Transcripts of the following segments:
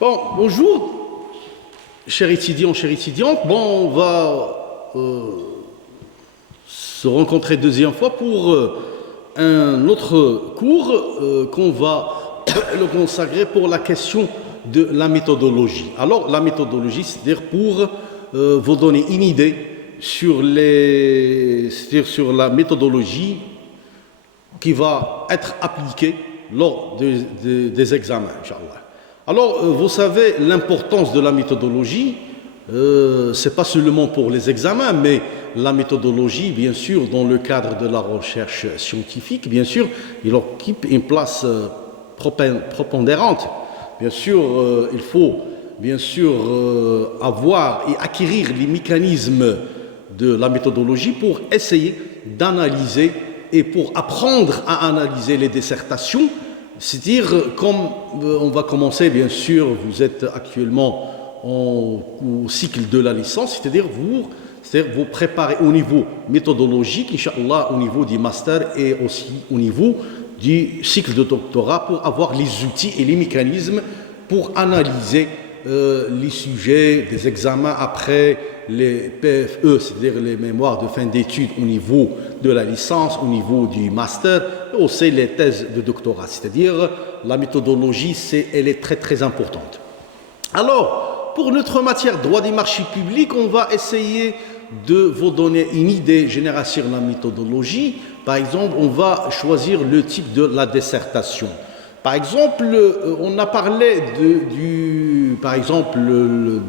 Bon, bonjour, chers étudiants, chères étudiantes. Bon, on va se rencontrer deuxième fois pour un autre cours qu'on va le consacrer pour la question de la méthodologie. Alors, la méthodologie, c'est-à-dire pour vous donner une idée sur c'est-à-dire sur la méthodologie qui va être appliquée lors des examens, Inch'Allah. Alors, vous savez, l'importance de la méthodologie, c'est pas seulement pour les examens, mais la méthodologie, bien sûr, dans le cadre de la recherche scientifique, bien sûr, il occupe une place prépondérante. Bien sûr, il faut, bien sûr, avoir et acquérir les mécanismes de la méthodologie pour essayer d'analyser et pour apprendre à analyser les dissertations. C'est-à-dire, comme on va commencer, bien sûr, vous êtes actuellement au cycle de la licence, c'est-à-dire vous préparez au niveau méthodologique, Inch'Allah, au niveau du master et aussi au niveau du cycle de doctorat pour avoir les outils et les mécanismes pour analyser les sujets des examens après les PFE, c'est-à-dire les mémoires de fin d'études au niveau de la licence, au niveau du master, et aussi les thèses de doctorat. C'est-à-dire la méthodologie, elle est très très importante. Alors, pour notre matière droit des marchés publics, on va essayer de vous donner une idée générale sur la méthodologie. Par exemple, on va choisir le type de la dissertation. Par exemple, on a parlé par exemple, de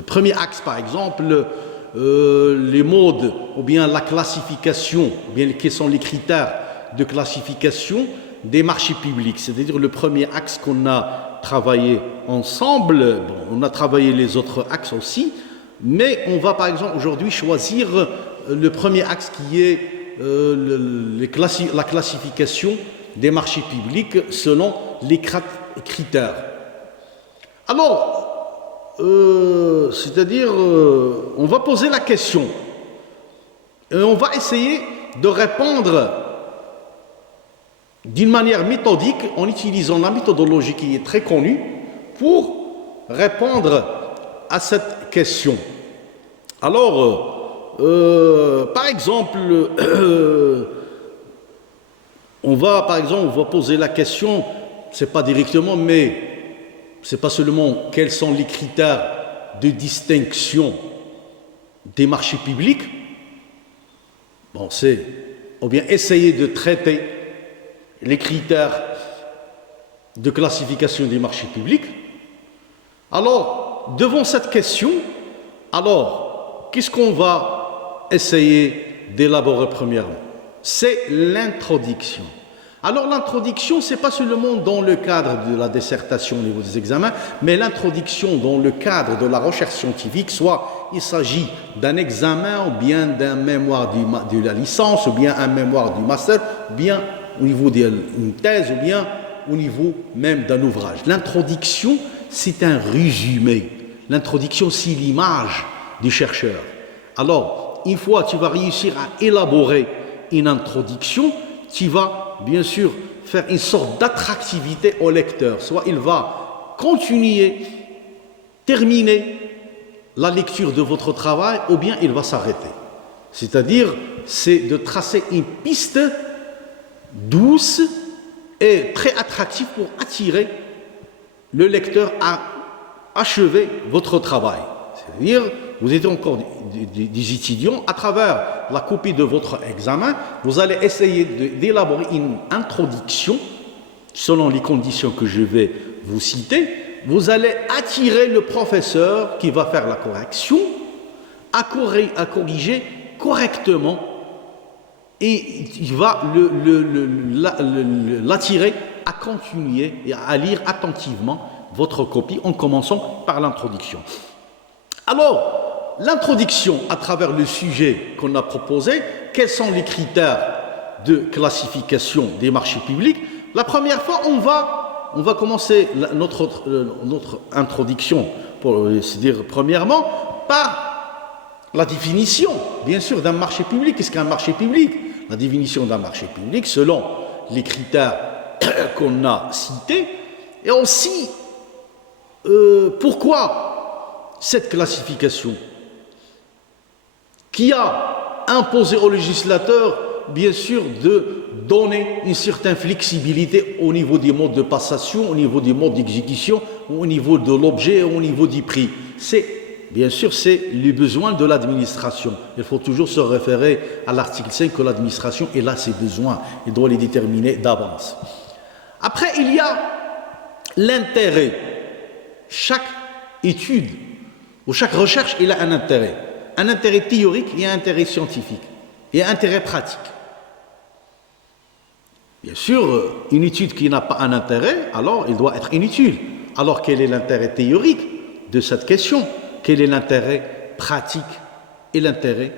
premier axe, par exemple, les modes ou bien la classification, ou bien quels sont les critères de classification des marchés publics. C'est-à-dire le premier axe qu'on a travaillé ensemble. Bon, on a travaillé les autres axes aussi, mais on va par exemple aujourd'hui choisir le premier axe qui est la classification des marchés publics selon les critères. Alors, c'est-à-dire, on va poser la question et on va essayer de répondre d'une manière méthodique en utilisant la méthodologie qui est très connue pour répondre à cette question. Alors, par exemple, on va poser la question, c'est pas directement, mais c'est pas seulement quels sont les critères de distinction des marchés publics. Bon, ou bien essayer de traiter les critères de classification des marchés publics. Alors, devant cette question, qu'est-ce qu'on va essayer d'élaborer premièrement? C'est l'introduction. Alors l'introduction, ce n'est pas seulement dans le cadre de la dissertation au niveau des examens, mais l'introduction dans le cadre de la recherche scientifique, soit il s'agit d'un examen, ou bien d'un mémoire de la licence, ou bien un mémoire du master, ou bien au niveau d'une thèse, ou bien au niveau même d'un ouvrage. L'introduction, c'est un résumé. L'introduction, c'est l'image du chercheur. Alors, une fois que tu vas réussir à élaborer une introduction, tu vas bien sûr faire une sorte d'attractivité au lecteur. Soit il va continuer, terminer la lecture de votre travail, ou bien il va s'arrêter. C'est-à-dire, c'est de tracer une piste douce et très attractive pour attirer le lecteur à achever votre travail. C'est-à-dire, vous êtes encore des étudiants, à travers la copie de votre examen, vous allez essayer d'élaborer une introduction, selon les conditions que je vais vous citer. Vous allez attirer le professeur qui va faire la correction, à corriger correctement, et il va l'attirer à continuer et à lire attentivement votre copie en commençant par l'introduction. Alors, l'introduction à travers le sujet qu'on a proposé, quels sont les critères de classification des marchés publics? La première fois, on va commencer notre introduction, c'est-à-dire premièrement, par la définition, bien sûr, d'un marché public. Qu'est-ce qu'un marché public? La définition d'un marché public, selon les critères qu'on a cités, et aussi pourquoi cette classification qui a imposé au législateur, bien sûr, de donner une certaine flexibilité au niveau des modes de passation, au niveau des modes d'exécution, au niveau de l'objet, au niveau du prix. Bien sûr, c'est les besoins de l'administration. Il faut toujours se référer à l'article 5 que l'administration est là ses besoins. Il doit les déterminer d'avance. Après, il y a l'intérêt. Chaque étude ou chaque recherche, il a un intérêt. Un intérêt théorique et un intérêt scientifique. Et un intérêt pratique. Bien sûr, une étude qui n'a pas un intérêt, alors il doit être inutile. Alors quel est l'intérêt théorique de cette question? Quel est l'intérêt pratique et l'intérêt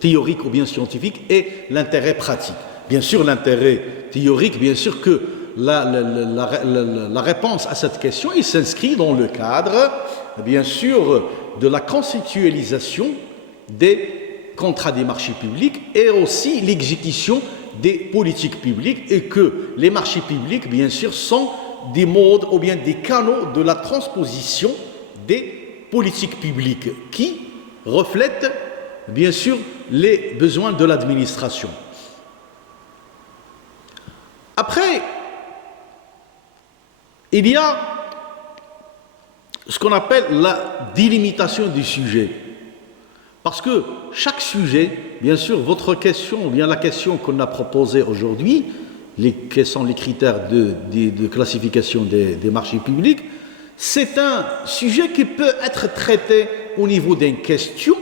théorique ou bien scientifique et l'intérêt pratique? Bien sûr, l'intérêt théorique, bien sûr que la réponse à cette question, il s'inscrit dans le cadre, bien sûr, de la conceptualisation des contrats des marchés publics et aussi l'exécution des politiques publiques et que les marchés publics, bien sûr, sont des modes ou bien des canaux de la transposition des politiques publiques qui reflètent, bien sûr, les besoins de l'administration. Après, il y a ce qu'on appelle la délimitation du sujet. Parce que chaque sujet, bien sûr, votre question, ou bien la question qu'on a proposée aujourd'hui, quels sont les critères de classification des marchés publics, c'est un sujet qui peut être traité au niveau d'une question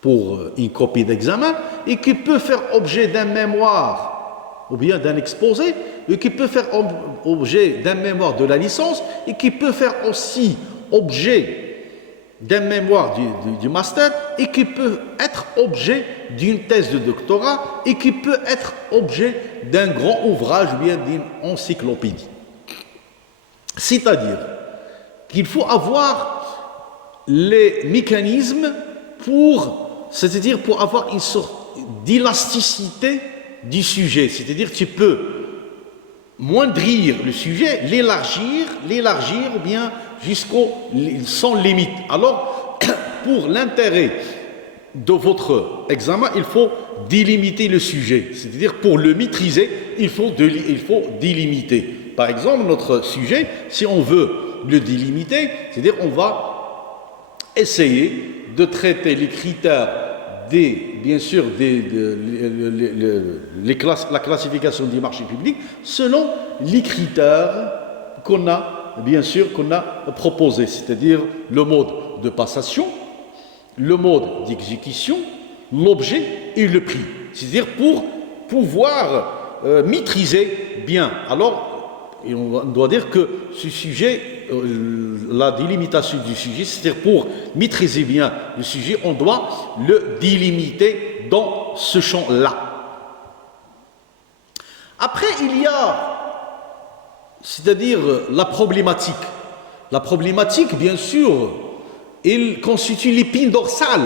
pour une copie d'examen et qui peut faire objet d'un mémoire ou bien d'un exposé et qui peut faire objet d'un mémoire de la licence et qui peut faire aussi objet d'un mémoire du master et qui peut être objet d'une thèse de doctorat et qui peut être objet d'un grand ouvrage ou bien d'une encyclopédie. C'est-à-dire qu'il faut avoir les mécanismes c'est-à-dire pour avoir une sorte d'élasticité du sujet. C'est-à-dire que tu peux moindrir le sujet, l'élargir ou bien sans limite. Alors, pour l'intérêt de votre examen, il faut délimiter le sujet. C'est-à-dire, pour le maîtriser, il faut délimiter. Par exemple, notre sujet, si on veut le délimiter, c'est-à-dire on va essayer de traiter les critères bien sûr, la classification des marchés publics selon les critères qu'on a proposé, c'est-à-dire le mode de passation, le mode d'exécution, l'objet et le prix. C'est-à-dire pour pouvoir maîtriser bien. Alors, on doit dire que ce sujet, la délimitation du sujet, c'est-à-dire pour maîtriser bien le sujet, on doit le délimiter dans ce champ-là. Après, il y a, c'est-à-dire la problématique. La problématique, bien sûr, elle constitue l'épine dorsale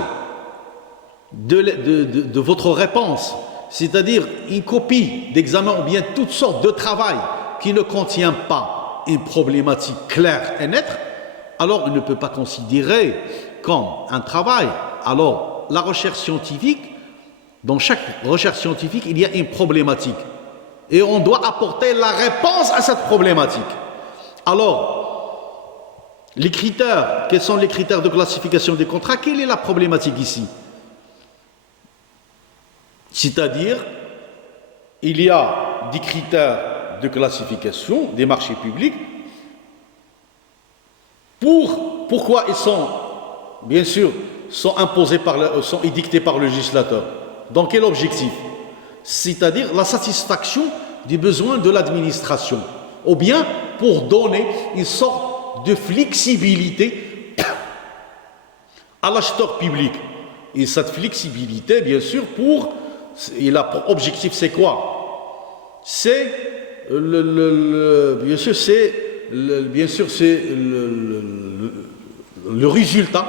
de votre réponse, c'est-à-dire une copie d'examen ou bien toutes sortes de travail qui ne contient pas une problématique claire et nette, alors on ne peut pas considérer comme un travail. Alors, la recherche scientifique, dans chaque recherche scientifique, il y a une problématique. Et on doit apporter la réponse à cette problématique. Alors, les critères, quels sont les critères de classification des contrats? Quelle est la problématique ici? C'est-à-dire, il y a des critères de classification des marchés publics. Pourquoi ils sont, bien sûr, sont imposés sont édictés par le législateur? Dans quel objectif? C'est-à-dire la satisfaction des besoins de l'administration, ou bien pour donner une sorte de flexibilité à l'acheteur public. Et cette flexibilité, bien sûr, pour objectif, c'est quoi? C'est bien sûr, c'est le résultat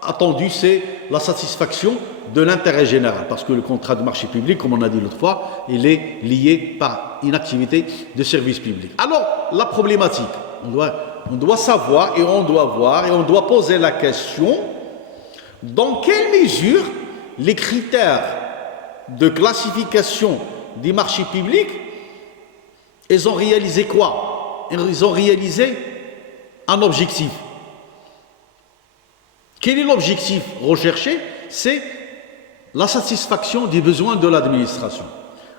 attendu, c'est la satisfaction de l'intérêt général, parce que le contrat de marché public, comme on a dit l'autre fois, il est lié par une activité de service public. Alors, la problématique, on doit savoir et on doit voir et on doit poser la question, dans quelle mesure les critères de classification des marchés publics, ils ont réalisé quoi? Ils ont réalisé un objectif. Quel est l'objectif recherché? C'est la satisfaction des besoins de l'administration.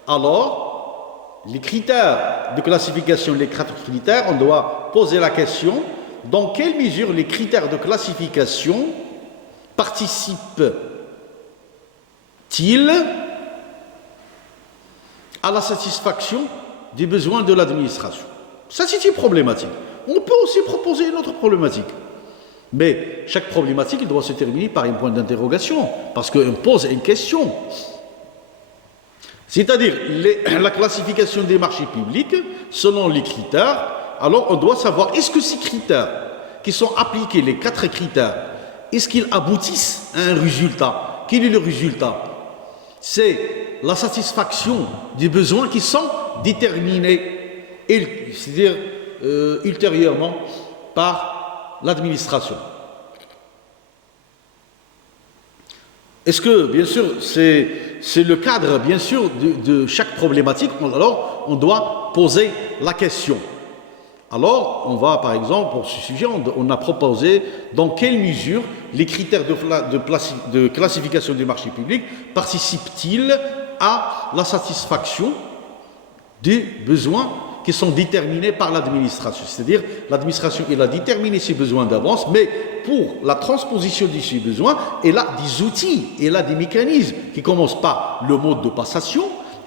Alors, les critères de classification, les 4 critères, on doit poser la question, dans quelle mesure les critères de classification participent-ils à la satisfaction des besoins de l'administration? Ça, c'est une problématique. On peut aussi proposer une autre problématique. Mais chaque problématique il doit se terminer par un point d'interrogation, parce qu'on pose une question. C'est-à-dire, la classification des marchés publics, selon les critères, alors on doit savoir, est-ce que ces critères qui sont appliqués, les 4 critères, est-ce qu'ils aboutissent à un résultat? Quel est le résultat? C'est la satisfaction des besoins qui sont déterminés, c'est-à-dire ultérieurement par l'administration. Est-ce que, bien sûr, c'est le cadre, bien sûr, de chaque problématique, alors on doit poser la question. Alors, on va, par exemple, pour ce sujet, on a proposé dans quelle mesure les critères de classification du marché public participent-ils à la satisfaction des besoins qui sont déterminés par l'administration. C'est-à-dire, l'administration, elle a déterminé ses besoins d'avance, mais pour la transposition de ces besoins, elle a des outils, elle a des mécanismes qui commencent par le mode de passation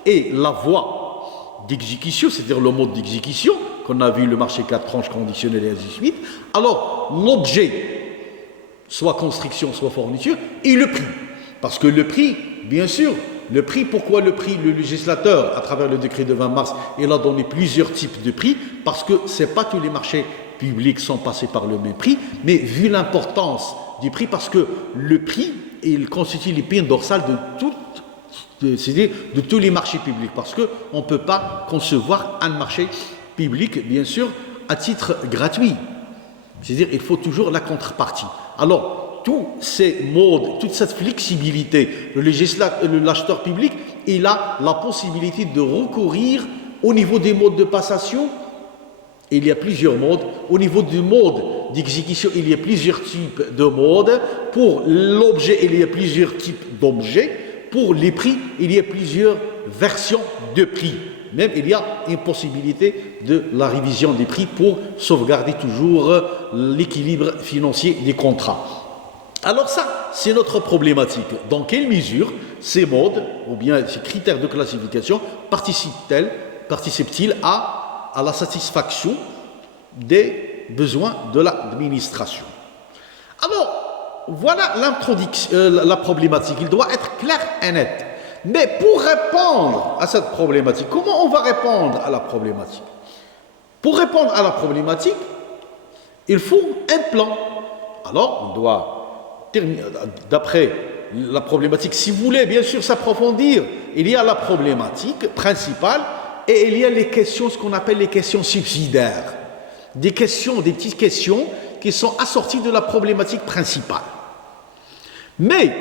et la voie d'exécution, c'est-à-dire le mode d'exécution, qu'on a vu le marché 4 tranches conditionnelles et ainsi de suite. Alors, l'objet, soit construction, soit fourniture, et le prix. Parce que le prix, bien sûr, le prix, pourquoi le prix? Le législateur, à travers le décret de 20 mars, il a donné plusieurs types de prix, parce que ce n'est pas tous les marchés publics sont passés par le même prix, mais vu l'importance du prix, parce que le prix, il constitue l'épine dorsale de tous les marchés publics, parce qu'on ne peut pas concevoir un marché public, bien sûr, à titre gratuit. C'est-à-dire il faut toujours la contrepartie. Alors, tous ces modes, toute cette flexibilité, l'acheteur public, il a la possibilité de recourir au niveau des modes de passation. Il y a plusieurs modes. Au niveau du mode d'exécution, il y a plusieurs types de modes. Pour l'objet, il y a plusieurs types d'objets. Pour les prix, il y a plusieurs versions de prix. Même il y a une possibilité de la révision des prix pour sauvegarder toujours l'équilibre financier des contrats. Alors ça, c'est notre problématique. Dans quelle mesure ces modes, ou bien ces critères de classification, participent-ils à la satisfaction des besoins de l'administration? Alors, voilà la problématique. Il doit être clair et net. Mais pour répondre à cette problématique, comment on va répondre à la problématique? Pour répondre à la problématique, il faut un plan. Alors, on doit terminer, d'après la problématique, si vous voulez bien sûr s'approfondir, il y a la problématique principale et il y a les questions, ce qu'on appelle les questions subsidiaires. Des petites questions qui sont assorties de la problématique principale. Mais,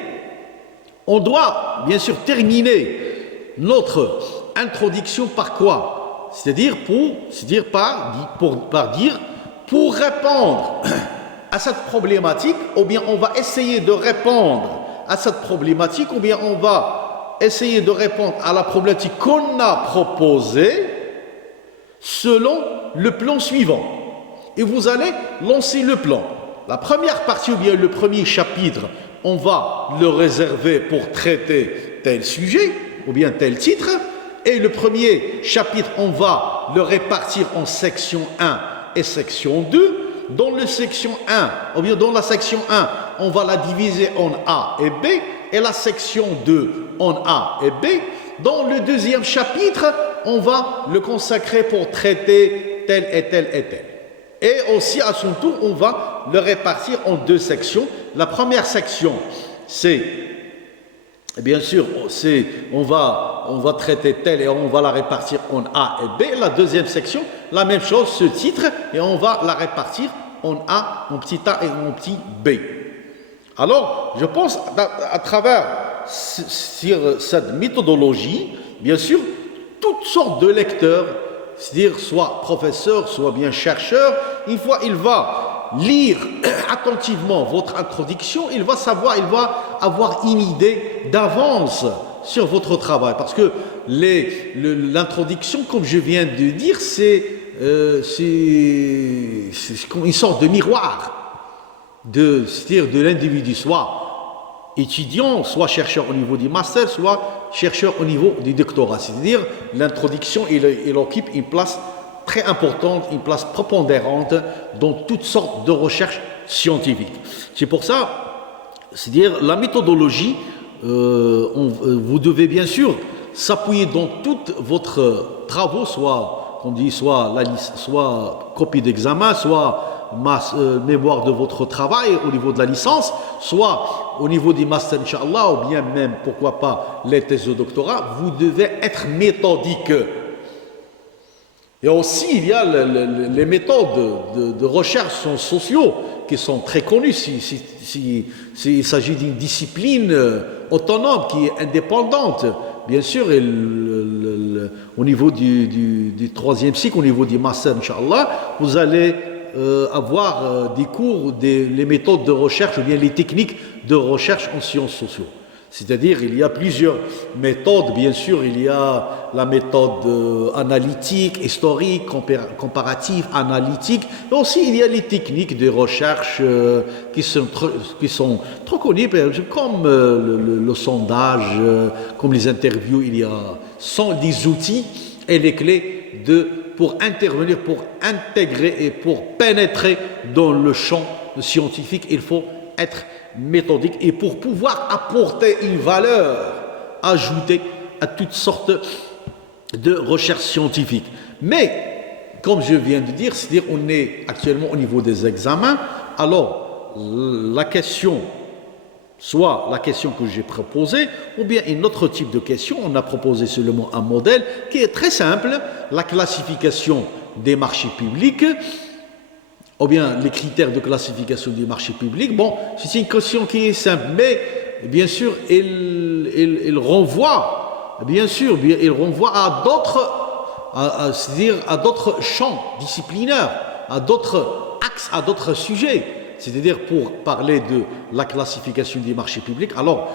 on doit, bien sûr, terminer notre introduction par quoi? C'est-à-dire pour répondre à cette problématique, ou bien on va essayer de répondre à cette problématique, ou bien on va essayer de répondre à la problématique qu'on a proposée selon le plan suivant. Et vous allez lancer le plan. La première partie, ou bien le premier chapitre, on va le réserver pour traiter tel sujet ou bien tel titre. Et le premier chapitre, on va le répartir en section 1 et section 2. Dans la section 1, on va la diviser en A et B. Et la section 2 en A et B. Dans le deuxième chapitre, on va le consacrer pour traiter tel et tel et tel. Et aussi, à son tour, on va le répartir en 2 sections. La première section, c'est, bien sûr, on va traiter telle et on va la répartir en A et B. La deuxième section, la même chose, ce titre, et on va la répartir en A, en petit a et en petit b. Alors, je pense, à travers cette méthodologie, bien sûr, toutes sortes de lecteurs, c'est-à-dire soit professeur, soit bien chercheur, il va lire attentivement votre introduction, il va avoir une idée d'avance sur votre travail. Parce que l'introduction, comme je viens de dire, c'est une sorte de miroir, c'est-à-dire de l'individu, soit étudiant, soit chercheur au niveau du master, soit chercheur au niveau du doctorat. C'est-à-dire l'introduction, il occupe une place très importante, une place prépondérante dans toutes sortes de recherches scientifiques. C'est pour ça, c'est-à-dire la méthodologie, vous devez bien sûr s'appuyer dans tous votre travaux, soit, on dit, soit copie d'examen, soit mémoire de votre travail au niveau de la licence, soit au niveau du master, Inch'Allah, ou bien même, pourquoi pas, les thèses de doctorat, vous devez être méthodique. Et aussi, il y a les méthodes de recherche sociaux qui sont très connues. Il s'agit d'une discipline autonome qui est indépendante. Bien sûr, au niveau du troisième cycle, au niveau du master, Inch'Allah, vous allez avoir des cours, les méthodes de recherche ou bien les techniques de recherche en sciences sociaux. C'est-à-dire, il y a plusieurs méthodes, bien sûr, il y a la méthode analytique, historique, comparative, analytique, mais aussi il y a les techniques de recherche qui sont trop connues, comme le sondage, comme les interviews, sont des outils et les clés pour intervenir, pour intégrer et pour pénétrer dans le champ scientifique. Il faut être méthodique et pour pouvoir apporter une valeur ajoutée à toutes sortes de recherches scientifiques. Mais, comme je viens de dire, c'est-à-dire on est actuellement au niveau des examens, alors la question, soit la question que j'ai proposée, ou bien un autre type de question, on a proposé seulement un modèle qui est très simple, la classification des marchés publics, ou bien les critères de classification des marchés publics. Bon, c'est une question qui est simple, mais bien sûr, il renvoie, à d'autres, c'est-à-dire à d'autres champs disciplinaires, à d'autres axes, à d'autres sujets. C'est-à-dire pour parler de la classification des marchés publics. Alors,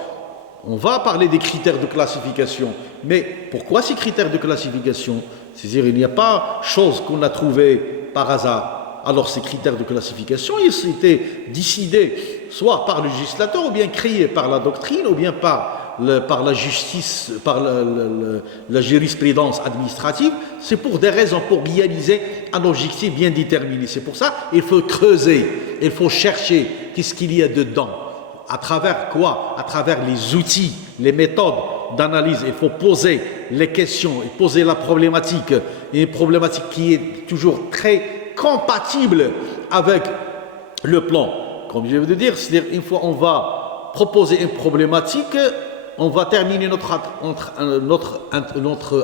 on va parler des critères de classification, mais pourquoi ces critères de classification? C'est-à-dire il n'y a pas chose qu'on a trouvée par hasard. Alors ces critères de classification, ils étaient décidés soit par le législateur, ou bien créés par la doctrine, ou bien par la justice, par la jurisprudence administrative. C'est pour des raisons, pour réaliser un objectif bien déterminé. C'est pour ça qu'il faut creuser, il faut chercher qu'est-ce qu'il y a dedans. À travers quoi? À travers les outils, les méthodes d'analyse. Il faut poser les questions, et poser la problématique. Une problématique qui est toujours très compatible avec le plan. Comme je viens de dire, c'est-à-dire une fois on va proposer une problématique, on va terminer notre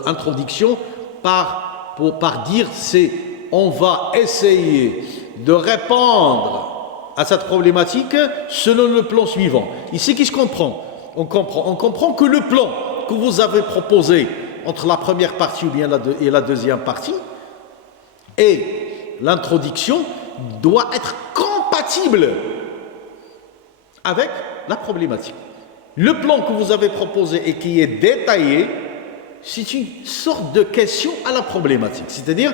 introduction par dire on va essayer de répondre à cette problématique selon le plan suivant. Ici, qu'est-ce qu'on comprend? On comprend que le plan que vous avez proposé entre la première partie ou bien la deuxième partie et l'introduction doit être compatible avec la problématique. Le plan que vous avez proposé et qui est détaillé, c'est une sorte de question à la problématique. C'est-à-dire,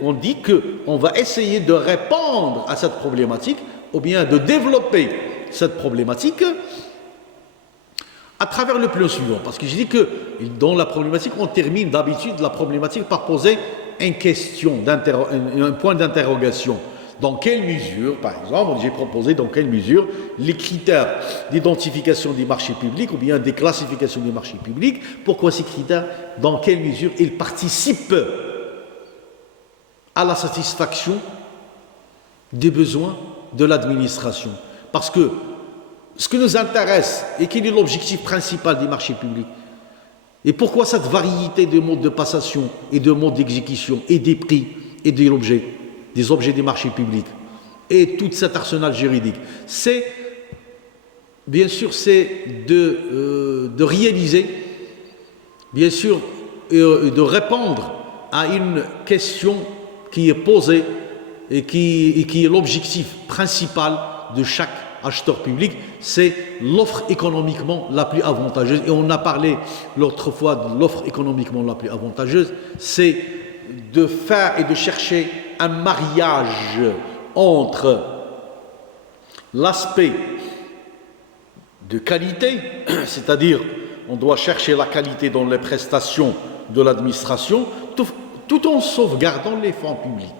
on dit qu'on va essayer de répondre à cette problématique ou bien de développer cette problématique à travers le plan suivant. Parce que je dis que dans la problématique, on termine d'habitude la problématique par poser une question, un point d'interrogation. Dans quelle mesure, par exemple, j'ai proposé dans quelle mesure les critères d'identification des marchés publics ou bien des classifications des marchés publics, pourquoi ces critères, dans quelle mesure ils participent à la satisfaction des besoins de l'administration. Parce que ce qui nous intéresse et quel est l'objectif principal des marchés publics. Et pourquoi cette variété de modes de passation et de modes d'exécution et des prix et des objets des marchés publics et tout cet arsenal juridique. C'est, bien sûr, c'est de réaliser, bien sûr, et de répondre à une question qui est posée et qui est l'objectif principal de chaque acheteur public, c'est l'offre économiquement la plus avantageuse. Et on a parlé l'autre fois de l'offre économiquement la plus avantageuse, c'est de faire et de chercher un mariage entre l'aspect de qualité, c'est-à-dire on doit chercher la qualité dans les prestations de l'administration, tout en sauvegardant les fonds publics.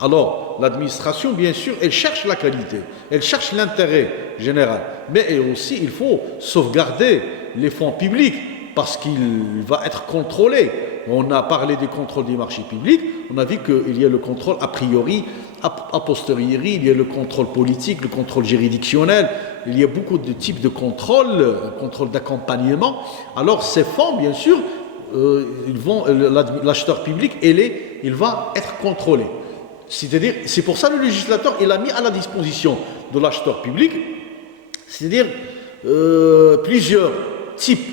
Alors, l'administration, bien sûr, elle cherche la qualité, elle cherche l'intérêt général, mais aussi, il faut sauvegarder les fonds publics parce qu'il va être contrôlé. On a parlé du contrôle des marchés publics, on a vu qu'il y a le contrôle a priori, a posteriori, il y a le contrôle politique, le contrôle juridictionnel, il y a beaucoup de types de contrôle, contrôle d'accompagnement. Alors, ces fonds, bien sûr, l'acheteur public, il va être contrôlé. C'est-à-dire, c'est pour ça que le législateur il a mis à la disposition de l'acheteur public, c'est-à-dire plusieurs types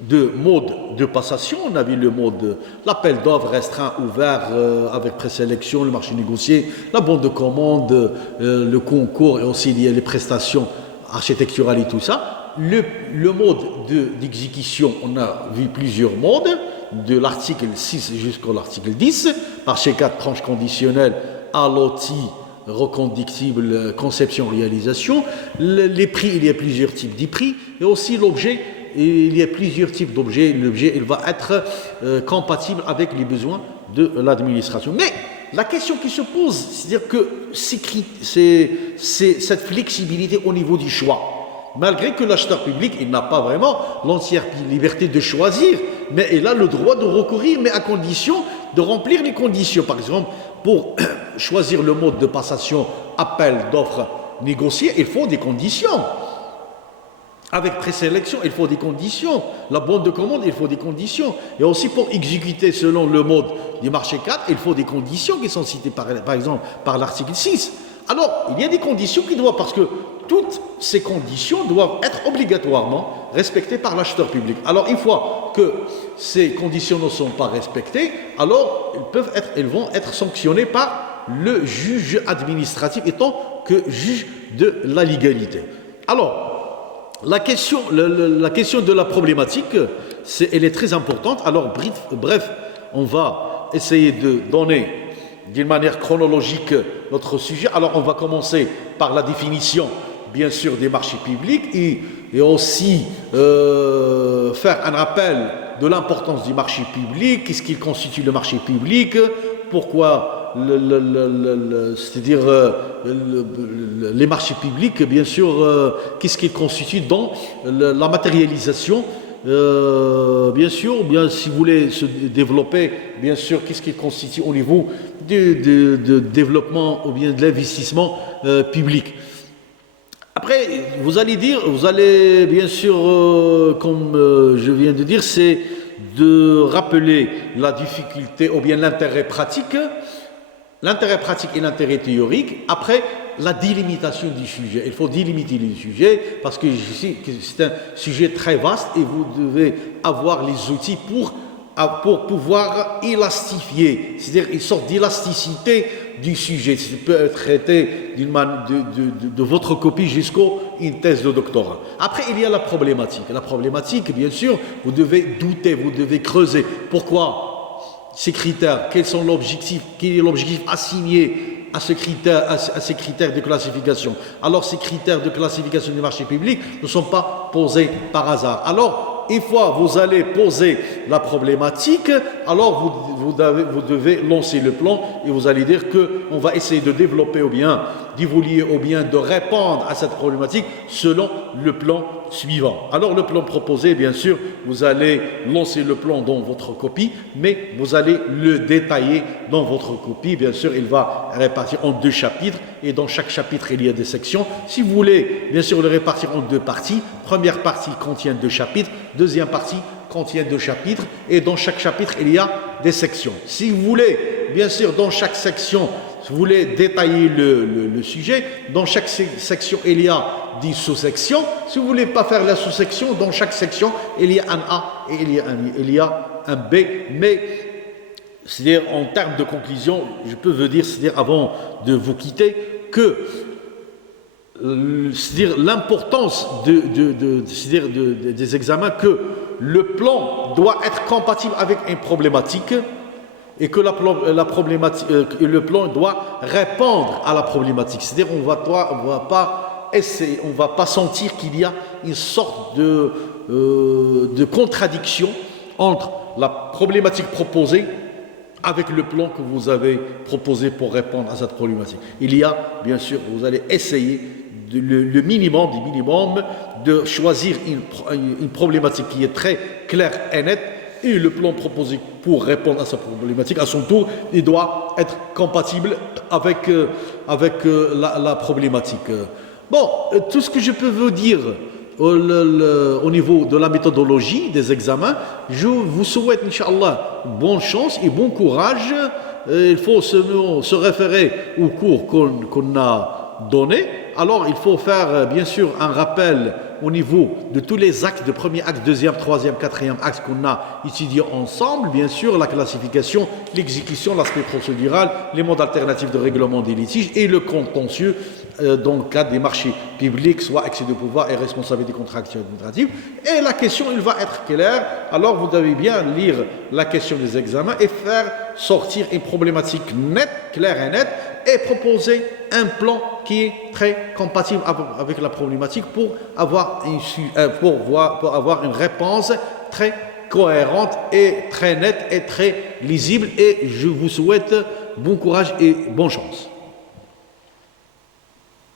de modes de passation. On a vu le mode l'appel d'offres restreint, ouvert, avec présélection, le marché négocié, la bande de commande, le concours et aussi il y a les prestations architecturales et tout ça. Le mode d'exécution, on a vu plusieurs modes, de l'article 6 jusqu'à l'article 10, par ces 4 tranches conditionnelles à l'outil reconductible, conception, réalisation. Les prix, il y a plusieurs types de prix, et aussi l'objet, il y a plusieurs types d'objets. L'objet, il va être compatible avec les besoins de l'administration. Mais la question qui se pose, c'est-à-dire que c'est cette flexibilité au niveau du choix. Malgré que l'acheteur public, il n'a pas vraiment l'entière liberté de choisir, mais il a le droit de recourir, mais à condition de remplir les conditions. Par exemple, pour choisir le mode de passation appel d'offres négocié, il faut des conditions. Avec présélection, il faut des conditions. La bande de commande, il faut des conditions. Et aussi pour exécuter selon le mode du marché 4, il faut des conditions qui sont citées par exemple par l'article 6. Alors, il y a des conditions qui doivent, parce que toutes ces conditions doivent être obligatoirement respectées par l'acheteur public. Alors, une fois que ces conditions ne sont pas respectées, alors elles vont être sanctionnées par le juge administratif étant que juge de la légalité. Alors, la question de la problématique, elle est très importante. Alors, bref, on va essayer de donner d'une manière chronologique notre sujet. Alors, on va commencer par la définition, bien sûr, des marchés publics et aussi faire un rappel de l'importance du marché public, qu'est-ce qui constitue le marché public, pourquoi, c'est-à-dire les marchés publics, bien sûr, qu'est-ce qui constitue dans la matérialisation. Bien sûr, si vous voulez se développer, bien sûr, qu'est-ce qui constitue au niveau de développement ou bien de l'investissement public. Après, vous allez bien sûr, comme je viens de dire, c'est de rappeler la difficulté ou bien l'intérêt pratique et l'intérêt théorique. Après, la délimitation du sujet. Il faut délimiter le sujet parce que c'est un sujet très vaste et vous devez avoir les outils pour pouvoir élastifier, c'est-à-dire une sorte d'élasticité du sujet. Ça peut être traité de votre copie jusqu'à une thèse de doctorat. Après, il y a la problématique. La problématique, bien sûr, vous devez douter, vous devez creuser. Pourquoi ces critères? Quel est l'objectif assigné à ces critères de classification? Alors, ces critères de classification du marché public ne sont pas posés par hasard. Alors, une fois vous allez poser la problématique, alors vous devez lancer le plan et vous allez dire qu'on va essayer de développer ou bien d'évoluer ou bien de répondre à cette problématique selon le plan suivant. Alors le plan proposé, bien sûr, vous allez lancer le plan dans votre copie, mais vous allez le détailler dans votre copie. Bien sûr, il va répartir en 2 chapitres et dans chaque chapitre, il y a des sections. Si vous voulez, bien sûr, le répartir en 2 parties. Première partie contient 2 chapitres, deuxième partie contient 2 chapitres et dans chaque chapitre, il y a des sections. Si vous voulez, bien sûr, dans chaque section, si vous voulez détailler le sujet, dans chaque section, il y a 10 sous-sections. Si vous ne voulez pas faire la sous-section, dans chaque section, il y a un A et il y a un B. Mais, c'est-à-dire, en termes de conclusion, je peux vous dire, c'est-à-dire, avant de vous quitter, que c'est-à-dire l'importance des examens, que le plan doit être compatible avec une problématique et que la problématique, le plan doit répondre à la problématique. C'est-à-dire on va pas sentir qu'il y a une sorte de contradiction entre la problématique proposée avec le plan que vous avez proposé pour répondre à cette problématique. Il y a, bien sûr, vous allez essayer le minimum du minimum de choisir une problématique qui est très claire et nette, et le plan proposé pour répondre à cette problématique, à son tour, il doit être compatible avec la problématique. Bon, tout ce que je peux vous dire au niveau de la méthodologie des examens, je vous souhaite, Inch'Allah, bonne chance et bon courage. Il faut se référer au cours qu'on a donné. Alors, il faut faire, bien sûr, un rappel au niveau de tous les actes, de premier acte, deuxième, troisième, quatrième acte qu'on a étudié ensemble. Bien sûr, la classification, l'exécution, l'aspect procédural, les modes alternatifs de règlement des litiges et le contentieux dans le cadre des marchés publics, soit accès de pouvoir et responsabilité contractuelle administrative. Et la question, il va être claire. Alors, vous devez bien lire la question des examens et faire sortir une problématique nette, claire et nette, et proposer un plan qui est très compatible avec la problématique pour avoir une réponse très cohérente et très nette et très lisible. Et je vous souhaite bon courage et bonne chance.